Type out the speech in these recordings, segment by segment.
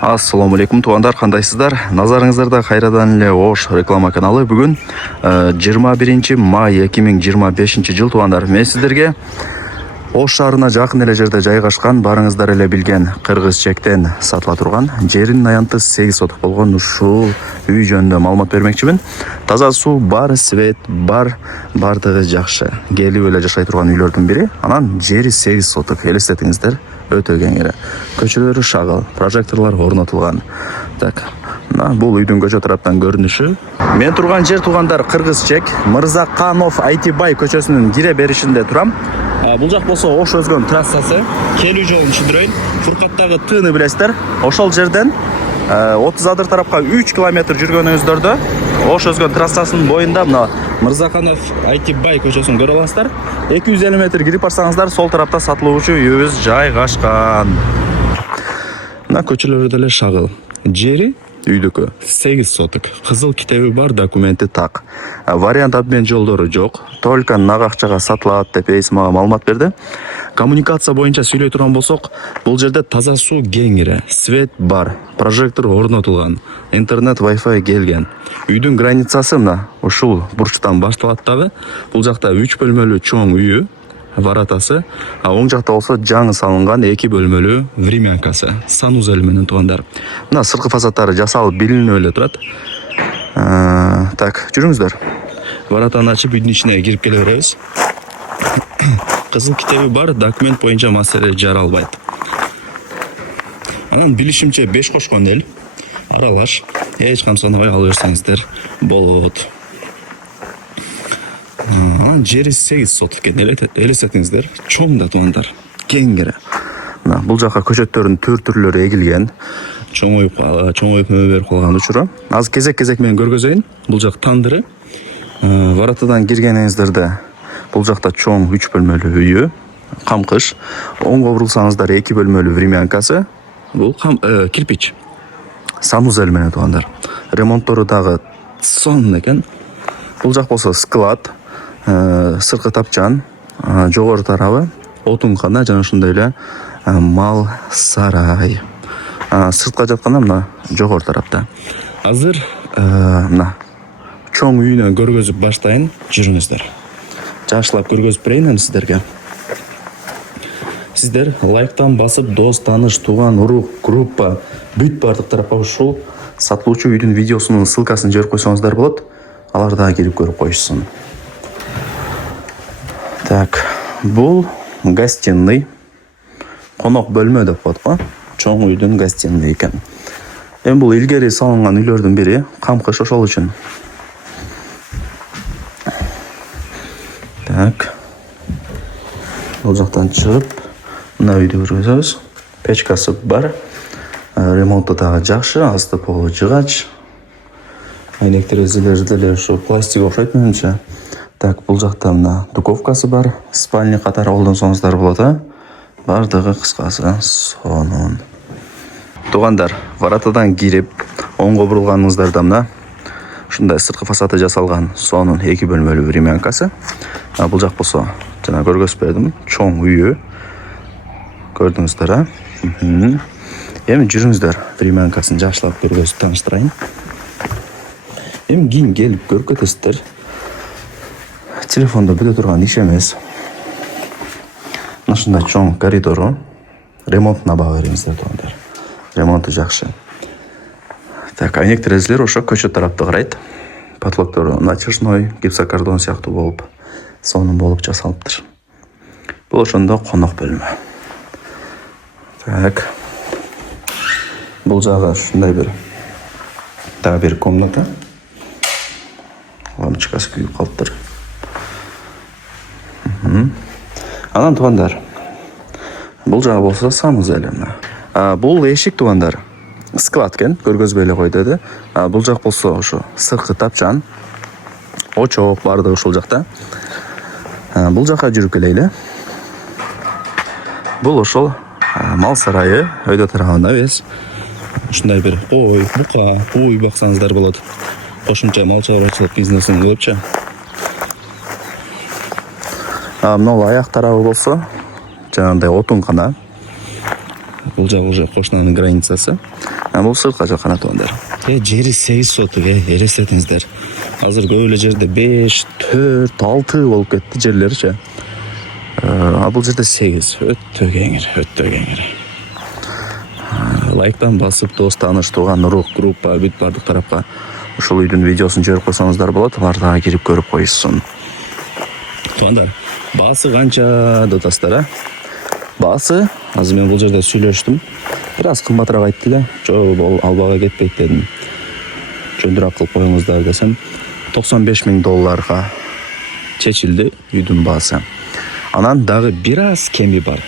Ассаламу алейкум туугандар, кандайсыздар? Назарыңыздарда кайрадан эле Ош реклама каналы. Бүгүн 21 май 2025 жыл туугандар. Мен сиздерге Ош шаарына жакын эле жерде жайгашкан, барыңыздар эле билген кыргыз чектен сатыла турган жерин аянты 8 сотук болгон ушул үй жөнүндө маалымат бермекчимин. Таза суу бар, свет бар, бардыгы жакшы. Келип эле жашай турган үйлөрдүн бири. Анан жери 8 сотук. Элестетиңиздер. Өтө кеңири. Көчөлөрү шагыл, прожекторлор орнотулган. Так, бул үйдүн көчө тараптан көрүнүшү. Мен турган жер туугандар Кыргыз чек, Мырзаканов Айтибай көчөсүнүн кире беришинде турам. Бул жак болсо Ош Өзгөн трассасы, келүү жолун түшүндүрөйүн. Фуркаттагы тыны билесиздер. Ошол жерден 30 адыр тарапка 3 километр жүргөнүңүздөрдө Ош Өзгөн трассасынын боюнда мына Мырзаканов Айтибай көчөсүн көрө аласыздар. 250 метр кирип барсаңыздар, сол тарапта сатылуучу үйүбүз жайгашкан. Мына көчөлөрү деле шагыл. Жери үйдүкү 8 сотук. Кызыл китеби бар, документи так. Вариант обмен жолдору жок. Только нак акчага сатылат деп эйс мага маалымат берди. Коммуникация боюнча сүйлөй турган болсок, бул жерде таза суу кеңири, свет бар, прожектор орнотулган, интернет, Wi-Fi келген. Үйдүн границасы мына ушул бурчтан башталат дагы. Бул жакта 3 бөлмөлүү чоң үйү, воротасы, оң жакта болсо жаңы салынган 2 бөлмөлүү времянкасы, санузел менен туугандар. Мына сырткы фасадтары жасалып билинип эле турат. Так, жүрүңүздөр. Воротаны ачып үйдүн ичине кирип келе беребиз. Кызыл китеби бар, документ боюнча маселе жаралбайт. Анан билишимче 5 кошкон эл, аралаш, эч камсанабай ала берсеңиздер болот. Жери 8 сотук экен, элестетиңиздер, чоң да туугандар, кеңири. Бул жака көчөттөрдүн түрлөрү эгилген, чоңоюп мөбө берип калган учуру. Азыр кезек менен көргөзөйүн. Бул жак тандыры. Воротадан киргениңиздерде бул жакта чоң 3 бөлмөлүү үйү, камкыш. Оңго бурулсаңыздар 2 бөлмөлүү времянкасы. Бул кирпич. Санузел менен туугандар. Ремонттору дагы сонун экен. Бул жак болсо склад, сырткы тапчан, жогору тарабы отункана жана ошондой эле мал сарай. Сыртка жатканда мына жогору тарапта. Азыр мына чоң үйүнөн көргөзүп баштайын, жүрүңүздөр. Жакшылап көргөзүп берейин сиздерге. Сиздер лайктан басып, дос, тааныш, тууган, урук, группа, бүт бардык тарапка ушул сатылуучу үйдүн видеосунун ссылкасын жиберип койсоңуздар болот. Алар дагы кирип көрүп коюшсун. Так, бул гостиный, конок бөлмө деп коет го. Чоң үйдүн гостиный экен. Эми бул илгери салынган үйлөрдүн бири, камкыш ошол үчүн. Так. Бул жактан чыгып, мына үйдү көргөзөбүз. Печкасы бар. Ремонту дагы жакшы, асты полу жыгач. Айнек терезелери деле ушу пластик окшойт менимче. Так, бул жакта мына духовкасы бар. Спальня катары колдонсоңуздар болот, Бардыгы кыскасы сонун. Туугандар, воротадан кирип, оңго бурулганыңыздарда мына ушундай сырткы фасады жасалган сонун 2 бөлмөлүү времянкасы. Бул жак болсо, жана көргөзүп бердим, чоң үйү. Көрдүңүздөр, Эми жүрүңүздөр, времянкасын жакшылап көргөзүп тааныштырайын. Эми кийин келип көрүп кетесиздер. Телефондо бүтө турган иш эмес. Ушундай чоң коридору. Ремонтуна баа бериңиздер, туугандар. Ремонту жакшы. Так, айнек терезелер ошо көчө тарапты карайт. Потолоктору натяжной, гипсокартон сыяктуу болуп, сонун болуп жасалыптыр. Бул ошондо конок бөлмө. Так. Бул жагы ушундай бир комната. Лампочкасы күйүп калыптыр. Анан туугандар, бул жагы болсо санузел. Бул эшик туугандар. Склад экен, көргөзбөй эле кой деди. Бул жак болсо ошо сырткы тапчан. Очок барды ушул жакта. Бул жака жүрүп келели. Бул ошол мал сарайы, өйдө тарабында эмес. Ушундай бир кой, бука, уй баксаңыздар болот. Кошумча мал чарбачылык бизнесин кылыпчы. Мына аяк тарабы болсо, жанагындай отункана. Бул жак уже кошунанын границасы. Бул сыртка жаккан туугандар. Жери 8 сотук, элестетиңиздер. Азыр көп эле жерде 5, 4, 6 болуп кетти жерлерчи. Бул жерде 8, өтө кеңир. Лайктан басып, дос, тааныш, тууган, урук, группа, бүт бардык тарапка ушул үйдүн видеосун жиберип койсоңуздар болот. Алар дагы кирип көрүп койсун. Туугандар, баасы канча деп атасыздар, Баасы, азыр мен бул жерде сүйлөштүм. Бир аз кымбатыраак айтты да. Жок, ал бага кетпейт дедим. Жөндүрөөк кылып коюңуздар десем, $95,000 чечилди үйдүн баасы. Анан дагы бир аз кеми бар.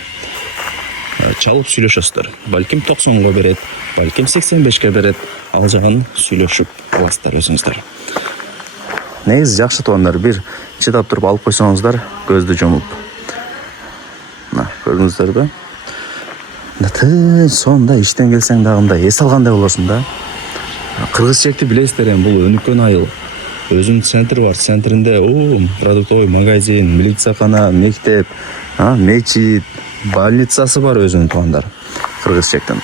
Чалып сүйлөшөсүздөр. Балким 90 берет, балким 85 берет. Ал жагын сүйлөшүп аласыздар өзүңүздөр. Негизи жакшы туугандар, бир чыдап туруп алып койсоңуздар, көздү жумуп. Көрдүңүздөрбү? Сонда иштен келсең дагы эс алгандай болосуң да. Кыргыз чекти билесиздер эми, бул өнүккөн айыл. Өзүнүн центри бар, центринде продуктовый магазин, милицияхана, мектеп, мечит, больницасы бар өзүнүн туугандар. Кыргыз чектин.